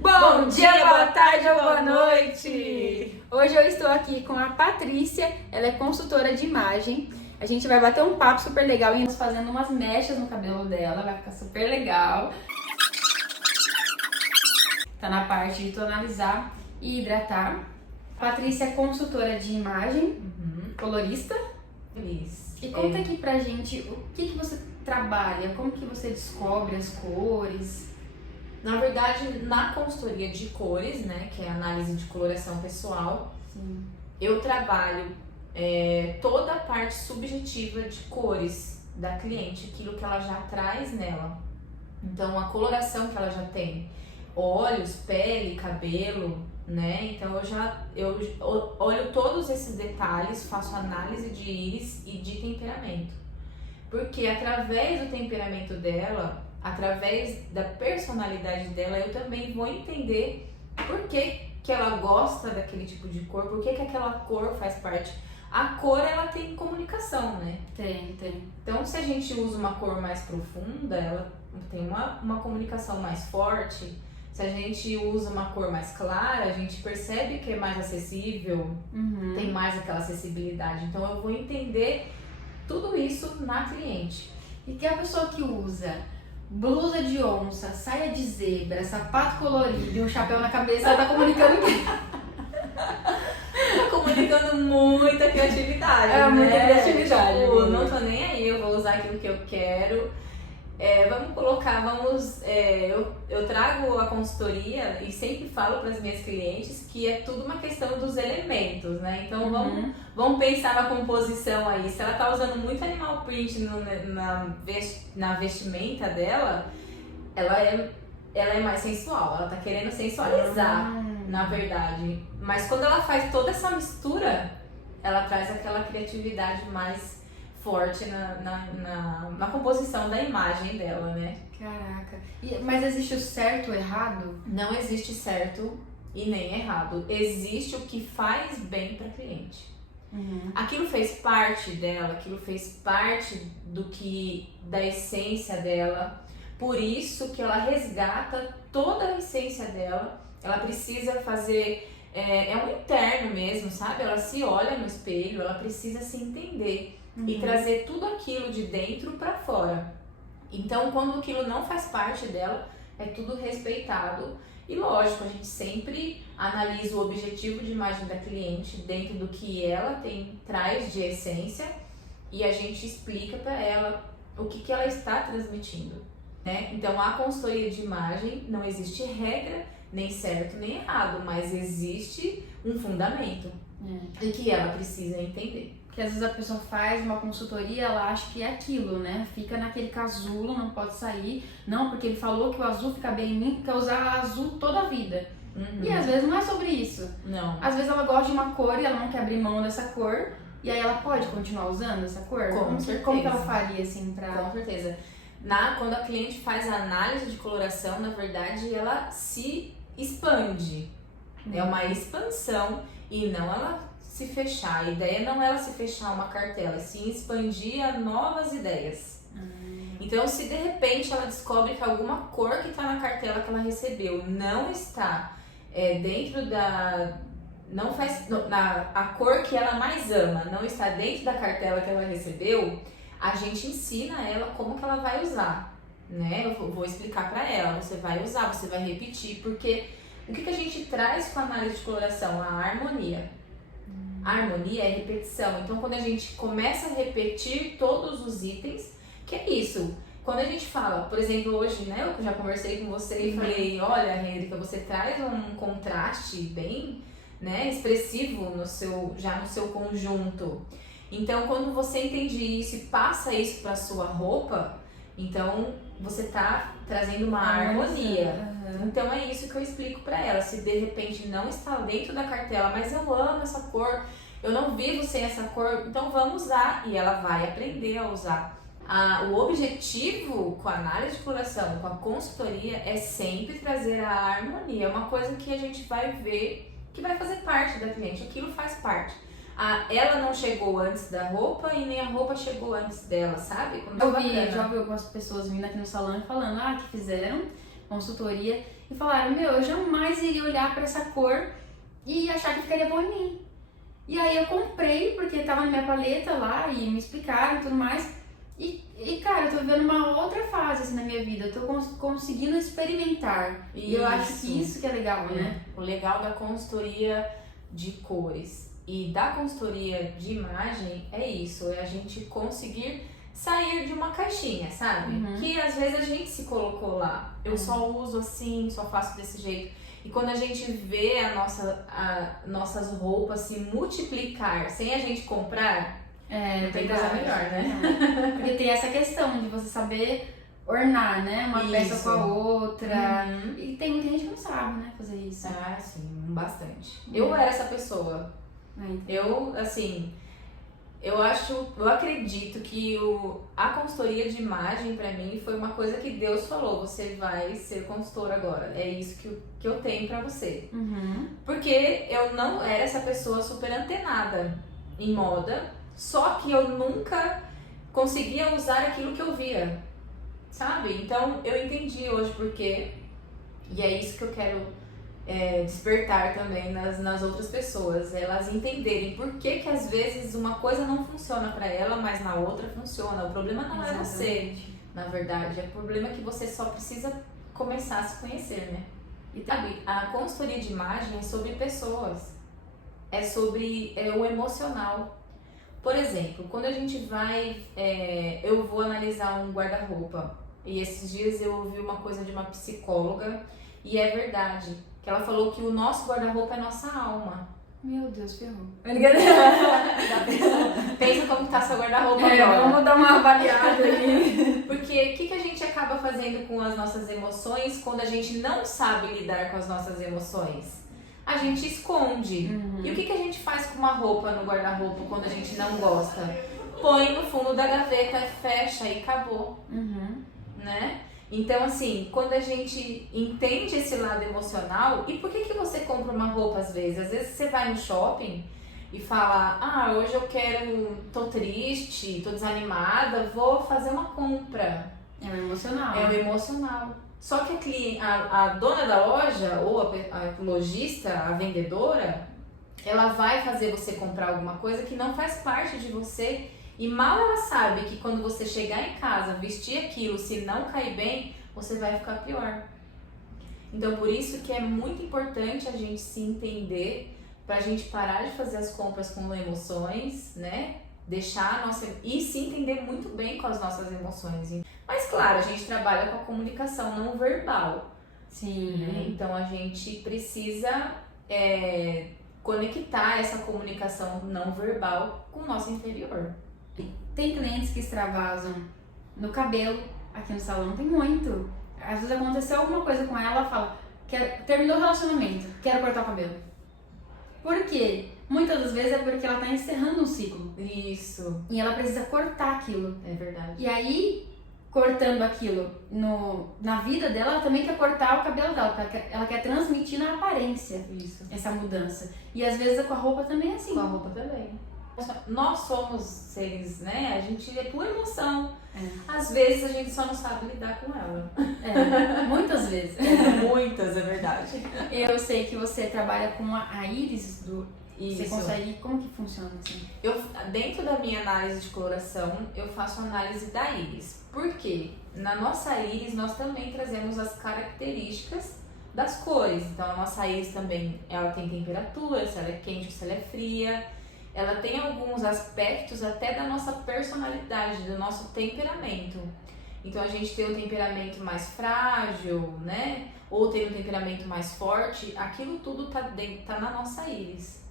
Bom dia, boa tarde ou boa noite! Hoje eu estou aqui com a Patrícia, ela é consultora de imagem. A gente vai bater um papo super legal e fazendo umas mechas no cabelo dela, vai ficar super legal. Tá na parte de tonalizar e hidratar. Patrícia é consultora de imagem, colorista. Isso. E conta aqui pra gente o que você trabalha, como que você descobre as cores. Na verdade, na consultoria de cores, né, que é a análise de coloração pessoal, Sim. eu trabalho toda a parte subjetiva de cores da cliente, aquilo que ela já traz nela. Então, a coloração que ela já tem, olhos, pele, cabelo, né? Então, eu olho todos esses detalhes, faço análise de íris e de temperamento. Porque através do temperamento dela, através da personalidade dela, eu também vou entender por que ela gosta daquele tipo de cor, por que aquela cor faz parte. A cor, ela tem comunicação, né? Tem. Então, se a gente usa uma cor mais profunda, ela tem uma comunicação mais forte. Se a gente usa uma cor mais clara, a gente percebe que é mais acessível, tem mais aquela acessibilidade. Então, eu vou entender tudo isso na cliente. E que a pessoa que usa blusa de onça, saia de zebra, sapato colorido e um chapéu na cabeça, ela tá comunicando o quê? Tá comunicando muita criatividade, né? Muita criatividade. Tipo, não tô nem aí, eu vou usar aquilo que eu quero. Eu trago a consultoria e sempre falo para as minhas clientes que é tudo uma questão dos elementos, né? Então vamos pensar na composição aí. Se ela tá usando muito animal print na vestimenta dela, ela é mais sensual, ela tá querendo sensualizar, na verdade. Mas quando ela faz toda essa mistura, ela traz aquela criatividade mais forte na composição da imagem dela, né? Caraca. Mas existe o certo ou errado? Não existe certo e nem errado. Existe o que faz bem para cliente. Aquilo fez parte dela, aquilo fez parte da essência dela. Por isso que ela resgata toda a essência dela. Ela precisa fazer um interno mesmo, sabe? Ela se olha no espelho, ela precisa se entender. E trazer tudo aquilo de dentro para fora. Então, quando aquilo não faz parte dela, é tudo respeitado. E lógico, a gente sempre analisa o objetivo de imagem da cliente dentro do que ela traz de essência e a gente explica para ela o que ela está transmitindo, né? Então, a consultoria de imagem não existe regra, nem certo nem errado, mas existe um fundamento de que ela precisa entender. Porque às vezes a pessoa faz uma consultoria, ela acha que é aquilo, né? Fica naquele casulo, não pode sair. Não, porque ele falou que o azul fica bem em mim, quer usar azul toda a vida. E às vezes não é sobre isso. Não. Às vezes ela gosta de uma cor e ela não quer abrir mão dessa cor. E aí ela pode continuar usando essa cor? Com certeza. Como que ela faria assim pra... Com certeza. Quando a cliente faz a análise de coloração, na verdade, ela se expande. É uma expansão e não ela se fechar. A ideia não é ela se fechar uma cartela, é se expandir a novas ideias. Então, se de repente ela descobre que alguma cor que está na cartela que ela recebeu não está dentro da... a cor que ela mais ama não está dentro da cartela que ela recebeu, a gente ensina ela como que ela vai usar, né? Eu vou explicar para ela, você vai usar, você vai repetir, porque o que a gente traz com a análise de coloração? A harmonia. A harmonia é repetição. Então, quando a gente começa a repetir todos os itens, que é isso? Quando a gente fala, por exemplo, hoje, né, eu já conversei com você e falei, olha, Henrica, você traz um contraste bem, né, expressivo no seu conjunto. Então, quando você entende isso e passa isso para sua roupa, então você tá trazendo uma harmonia. Então é isso que eu explico para ela. Se de repente não está dentro da cartela, mas eu amo essa cor, eu não vivo sem essa cor, então vamos usar. E ela vai aprender a usar. O objetivo com a análise de coloração, com a consultoria, é sempre trazer a harmonia. É uma coisa que a gente vai ver que vai fazer parte da cliente, aquilo faz parte. Ela não chegou antes da roupa e nem a roupa chegou antes dela, sabe? Já ouvi algumas pessoas vindo aqui no salão e falando que fizeram consultoria e falaram, meu, eu jamais iria olhar pra essa cor e achar que ficaria bom em mim. E aí eu comprei, porque tava na minha paleta lá e me explicaram e tudo mais. E cara, eu tô vivendo uma outra fase assim, na minha vida, eu tô conseguindo experimentar. E eu acho que isso que é legal, né? O legal da consultoria de cores e da consultoria de imagem é isso, é a gente conseguir sair de uma caixinha, sabe? Que às vezes a gente se colocou lá. Eu só uso assim, só faço desse jeito. E quando a gente vê nossas roupas se multiplicar sem a gente comprar, não tem coisa melhor, né? Porque tem essa questão de você saber ornar, né? Uma peça com a outra. E tem muita gente que não sabe, né? Fazer isso. Ah, sim, bastante. Eu era essa pessoa. Eu, assim, eu acredito que a consultoria de imagem pra mim foi uma coisa que Deus falou, você vai ser consultora agora, é isso que eu tenho pra você. Porque eu não era essa pessoa super antenada em moda, só que eu nunca conseguia usar aquilo que eu via, sabe? Então eu entendi hoje porque, e é isso que eu quero despertar também nas outras pessoas, elas entenderem por que às vezes uma coisa não funciona pra ela, mas na outra funciona. O problema não é você, na verdade, o problema é que você só precisa começar a se conhecer, né? E sabe, a consultoria de imagem é sobre pessoas, é sobre o emocional. Por exemplo, quando a gente vai, eu vou analisar um guarda-roupa, e esses dias eu ouvi uma coisa de uma psicóloga, e é verdade, que ela falou que o nosso guarda-roupa é nossa alma. Meu Deus, ferrou. Pensa como tá seu guarda-roupa agora. Vamos dar uma avaliada aqui. Porque o que a gente acaba fazendo com as nossas emoções quando a gente não sabe lidar com as nossas emoções? A gente esconde. E o que a gente faz com uma roupa no guarda-roupa quando a gente não gosta? Põe no fundo da gaveta, fecha e acabou. Né? Então, assim, quando a gente entende esse lado emocional, e por que você compra uma roupa às vezes? Às vezes você vai no shopping e fala, hoje eu tô triste, tô desanimada, vou fazer uma compra. É o emocional. É o emocional. Só que a dona da loja, ou a lojista, a vendedora, ela vai fazer você comprar alguma coisa que não faz parte de você. E mal ela sabe que quando você chegar em casa, vestir aquilo, se não cair bem, você vai ficar pior. Então, por isso que é muito importante a gente se entender, pra gente parar de fazer as compras com emoções, né? E se entender muito bem com as nossas emoções. Mas, claro, a gente trabalha com a comunicação não verbal. Sim. Né? Então, a gente precisa conectar essa comunicação não verbal com o nosso interior. Tem clientes que extravasam no cabelo, aqui no salão tem muito. Às vezes aconteceu alguma coisa com ela, ela fala, terminou o relacionamento, quero cortar o cabelo. Por quê? Muitas das vezes é porque ela tá encerrando um ciclo. Isso. E ela precisa cortar aquilo. É verdade. E aí, cortando aquilo na vida dela, ela também quer cortar o cabelo dela, porque ela quer transmitir na aparência essa mudança. E às vezes com a roupa também é assim. Com a roupa também. Nós somos seres, né? A gente é pura emoção. Às vezes a gente só não sabe lidar com ela. Muitas vezes. Muitas, é verdade. Eu sei que você trabalha com a íris do... Isso. Você consegue... Como que funciona assim? Dentro da minha análise de coloração, eu faço análise da íris. Por quê? Na nossa íris, nós também trazemos as características das cores. Então, a nossa íris também, ela tem temperatura, se ela é quente ou se ela é fria. Ela tem alguns aspectos até da nossa personalidade, do nosso temperamento. Então, a gente tem um temperamento mais frágil, né? Ou tem um temperamento mais forte. Aquilo tudo tá na nossa íris.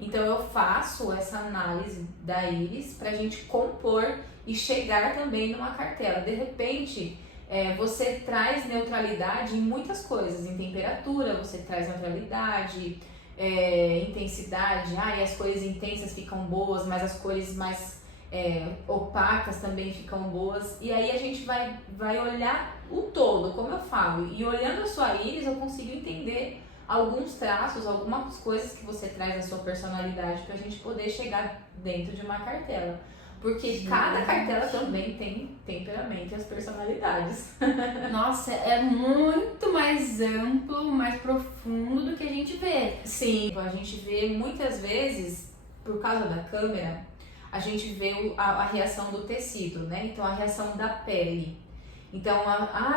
Então, eu faço essa análise da íris pra gente compor e chegar também numa cartela. De repente, você traz neutralidade em muitas coisas. Em temperatura, você traz neutralidade... intensidade, e as cores intensas ficam boas, mas as cores mais opacas também ficam boas, e aí a gente vai olhar o todo, como eu falo, e olhando a sua íris eu consigo entender alguns traços, algumas coisas que você traz da sua personalidade pra gente poder chegar dentro de uma cartela. Porque cada cartela também tem temperamento e as personalidades. Nossa, é muito mais amplo, mais profundo do que a gente vê. Sim, a gente vê muitas vezes, por causa da câmera, a gente vê a reação do tecido, né? Então, a reação da pele. Então,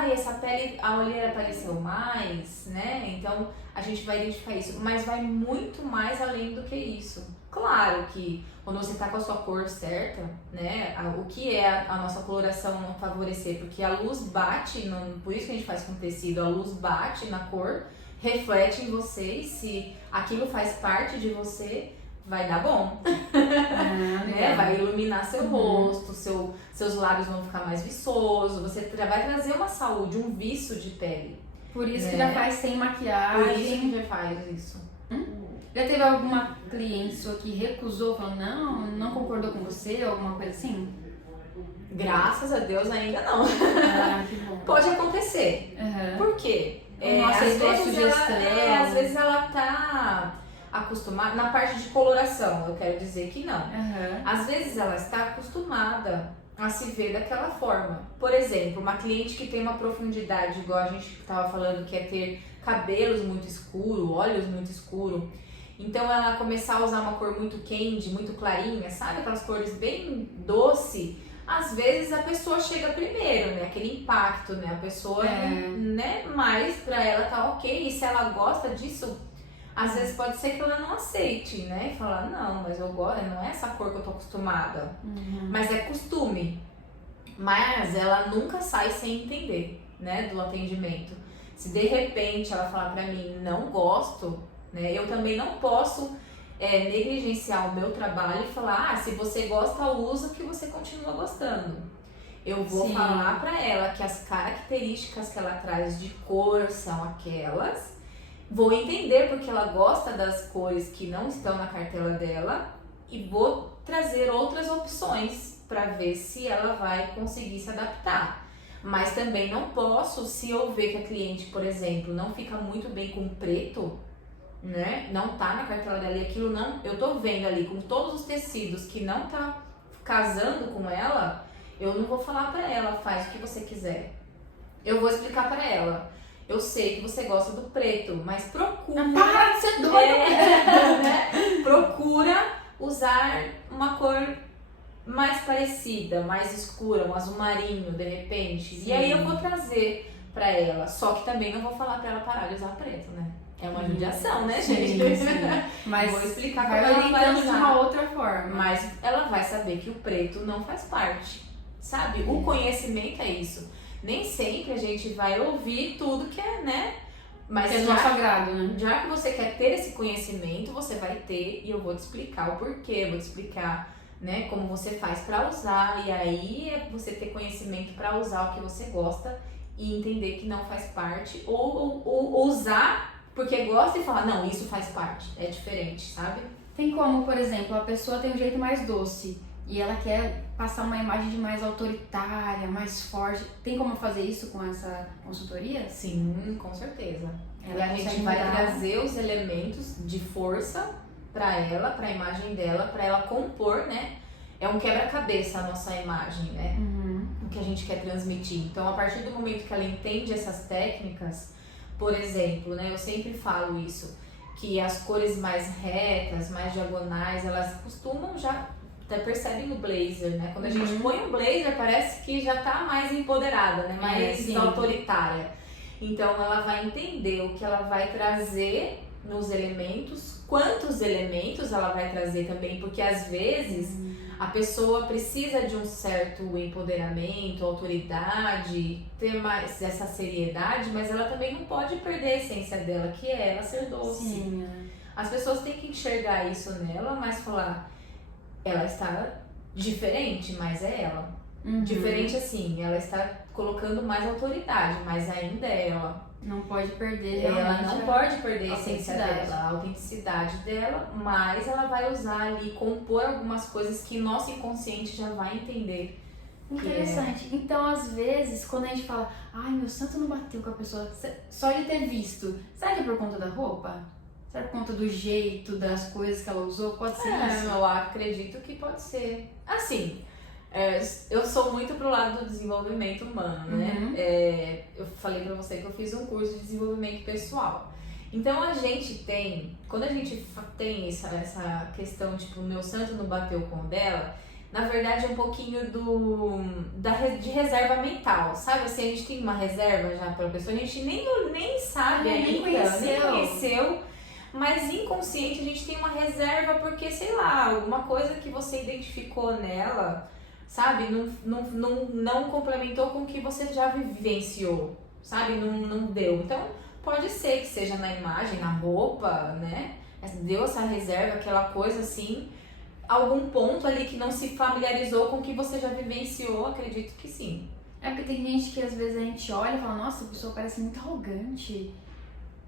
essa pele, a olheira apareceu mais, né? Então, a gente vai identificar isso. Mas vai muito mais além do que isso. Claro que quando você tá com a sua cor certa, né? O que é a nossa coloração não favorecer? Porque a luz bate, por isso que a gente faz com tecido, a luz bate na cor, reflete em você e se aquilo faz parte de você, vai dar bom. Né? Vai iluminar seu rosto, seus lábios vão ficar mais viçosos, você já vai trazer uma saúde, um viço de pele. Por isso que já faz sem maquiagem. Por isso que já faz isso. Já teve alguma cliente sua que recusou, falou não concordou com você, ou alguma coisa assim? Graças a Deus ainda não. Que bom. Pode acontecer. Por quê? Às vezes ela tá acostumada, na parte de coloração, eu quero dizer que não. Às vezes ela está acostumada a se ver daquela forma. Por exemplo, uma cliente que tem uma profundidade, igual a gente estava falando, que é ter cabelos muito escuros, olhos muito escuros. Então ela começar a usar uma cor muito quente, muito clarinha, sabe? Aquelas cores bem doce. Às vezes a pessoa chega primeiro, né? Aquele impacto, né? A pessoa, né? Mas pra ela tá ok. E se ela gosta disso, às vezes pode ser que ela não aceite, né? E falar, não, mas eu gosto, não é essa cor que eu tô acostumada. Mas é costume. Mas ela nunca sai sem entender, né? Do atendimento. Se de repente ela falar pra mim, não gosto, né? Eu também não posso negligenciar o meu trabalho e falar, se você gosta, usa que você continua gostando. Eu vou falar pra ela que as características que ela traz de cor são aquelas. Vou entender porque ela gosta das cores que não estão na cartela dela e vou trazer outras opções para ver se ela vai conseguir se adaptar. Mas também não posso, se eu ver que a cliente, por exemplo, não fica muito bem com preto, né? Não tá na cartela dela e aquilo não, eu tô vendo ali com todos os tecidos que não tá casando com ela, eu não vou falar para ela, faz o que você quiser. Eu vou explicar para ela. Eu sei que você gosta do preto, mas procura. Para de ser doida! Né? Procura usar uma cor mais parecida, mais escura, um azul marinho, de repente. E aí eu vou trazer pra ela. Só que também não vou falar pra ela parar de usar preto, né? É uma judiação, né, gente? Mas vou explicar como vai ela vai usar de usar. uma outra forma. Mas ela vai saber que o preto não faz parte, sabe? O conhecimento é isso. Nem sempre a gente vai ouvir tudo que é, né? Mas é do nosso agrado, né? Já que você quer ter esse conhecimento, você vai ter e eu vou te explicar o porquê, eu vou te explicar, né, como você faz pra usar. E aí é você ter conhecimento pra usar o que você gosta e entender que não faz parte ou usar porque gosta e falar, não, isso faz parte, é diferente, sabe? Tem como, por exemplo, a pessoa tem um jeito mais doce e ela quer passar uma imagem de mais autoritária, mais forte. Tem como fazer isso com essa consultoria? Sim, com certeza. Ela e a gente consegue vai mudar. trazer os elementos de força pra ela, pra imagem dela, pra ela compor, né? É um quebra-cabeça a nossa imagem, né? O que a gente quer transmitir. Então, a partir do momento que ela entende essas técnicas, por exemplo, né? Eu sempre falo isso, que as cores mais retas, mais diagonais, elas costumam já até percebem no blazer, né? Quando a gente põe um blazer, parece que já tá mais empoderada, né? Mais autoritária. Então, ela vai entender o que ela vai trazer nos elementos, quantos elementos ela vai trazer também, porque às vezes a pessoa precisa de um certo empoderamento, autoridade, ter mais essa seriedade, mas ela também não pode perder a essência dela, que é ela ser doce. Sim. As pessoas têm que enxergar isso nela, mas falar, ela está diferente, mas é ela. Diferente assim, ela está colocando mais autoridade, mas ainda é ela. Não pode perder Ela realmente não pode perder a essência autenticidade. dela, a autenticidade dela, mas ela vai usar ali, compor algumas coisas que nosso inconsciente já vai entender. Interessante. Então, às vezes, quando a gente fala, ai, meu santo não bateu com a pessoa, só de ter visto, será que é por conta da roupa? Será por conta do jeito, das coisas que ela usou? Pode ser isso? Eu acredito que pode ser. Assim, Eu sou muito pro lado do desenvolvimento humano, né? Eu falei pra você que eu fiz um curso de desenvolvimento pessoal. Então a gente tem, quando a gente tem essa questão, tipo, o meu santo não bateu com o dela, na verdade é um pouquinho de reserva mental, sabe? Assim, a gente tem uma reserva já pela pessoa, a gente nem sabe ainda, nem conheceu, mas inconsciente a gente tem uma reserva porque, sei lá, alguma coisa que você identificou nela, sabe? Não complementou com o que você já vivenciou, sabe? Não deu. Então, pode ser que seja na imagem, na roupa, né? Deu essa reserva, aquela coisa assim, algum ponto ali que não se familiarizou com o que você já vivenciou, acredito que sim. É porque tem gente que às vezes a gente olha e fala, nossa, a pessoa parece muito arrogante.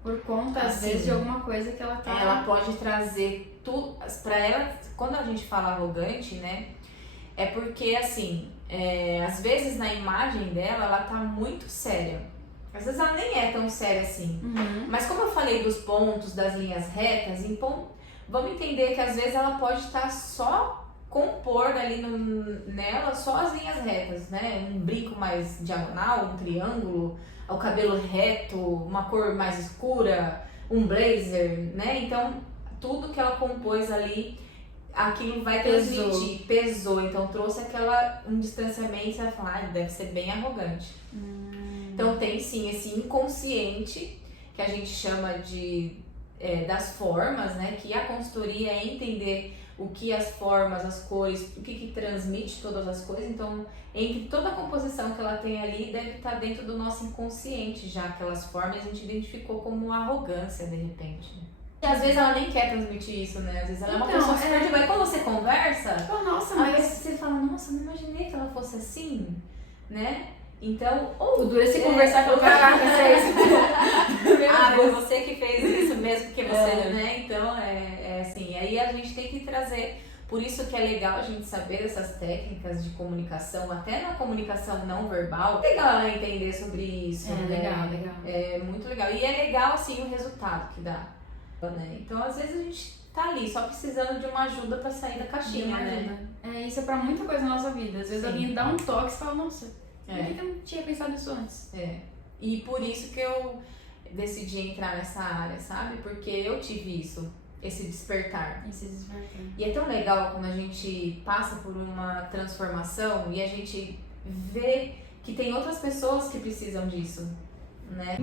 Por conta, às vezes, de alguma coisa que ela tá... Ela pode trazer tudo... Pra ela, quando a gente fala arrogante, né? É porque, assim, às vezes na imagem dela, ela tá muito séria. Às vezes ela nem é tão séria assim. Mas como eu falei dos pontos, das linhas retas, então vamos entender que às vezes ela pode estar só compor ali nela só as linhas retas, né? Um brinco mais diagonal, um triângulo, o cabelo reto, uma cor mais escura, um blazer, né? Então tudo que ela compôs ali, aquilo vai transmitir, pesou, então trouxe um distanciamento, você vai falar, deve ser bem arrogante. Então tem sim esse inconsciente, que a gente chama das formas, né? Que a consultoria é entender o que as formas, as cores, o que transmite todas as coisas. Então, entre toda a composição que ela tem ali, deve estar dentro do nosso inconsciente já, aquelas formas a gente identificou como arrogância, de repente. E às vezes ela nem quer transmitir isso, né? Às vezes ela é uma pessoa super de boa. E quando você conversa, nossa, mas você fala, nossa, não imaginei que ela fosse assim, né? Então, o duro é se conversar com o caraca, é isso. Foi você que fez isso mesmo que você, né? Então, assim, aí a gente tem que trazer, por isso que é legal a gente saber dessas técnicas de comunicação, até na comunicação não verbal, é legal ela entender sobre isso, né? Legal. É muito legal, e é legal, assim, o resultado que dá, né? Então, às vezes a gente tá ali, só precisando de uma ajuda pra sair da caixinha, né? Isso é pra muita coisa na nossa vida, às vezes alguém dá um toque e você fala, nossa... Por que eu não tinha pensado nisso antes? E por isso que eu decidi entrar nessa área, sabe? Porque eu tive esse despertar. E é tão legal quando a gente passa por uma transformação e a gente vê que tem outras pessoas que precisam disso, né?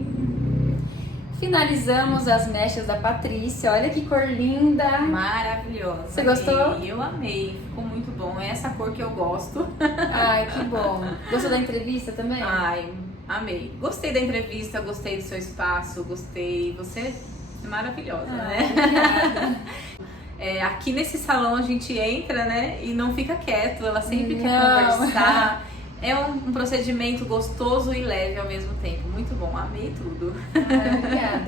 Finalizamos as mechas da Patrícia. Olha que cor linda! Maravilhosa! Você gostou? Eu amei, ficou muito bom. É essa cor que eu gosto. Ai, que bom! Gostou da entrevista também? Ai, amei. Gostei da entrevista, gostei do seu espaço, gostei. Você é maravilhosa, né? Obrigada. Aqui nesse salão a gente entra, né? E não fica quieto, ela sempre quer conversar. É um procedimento gostoso e leve ao mesmo tempo. Muito bom, amei tudo. Obrigada.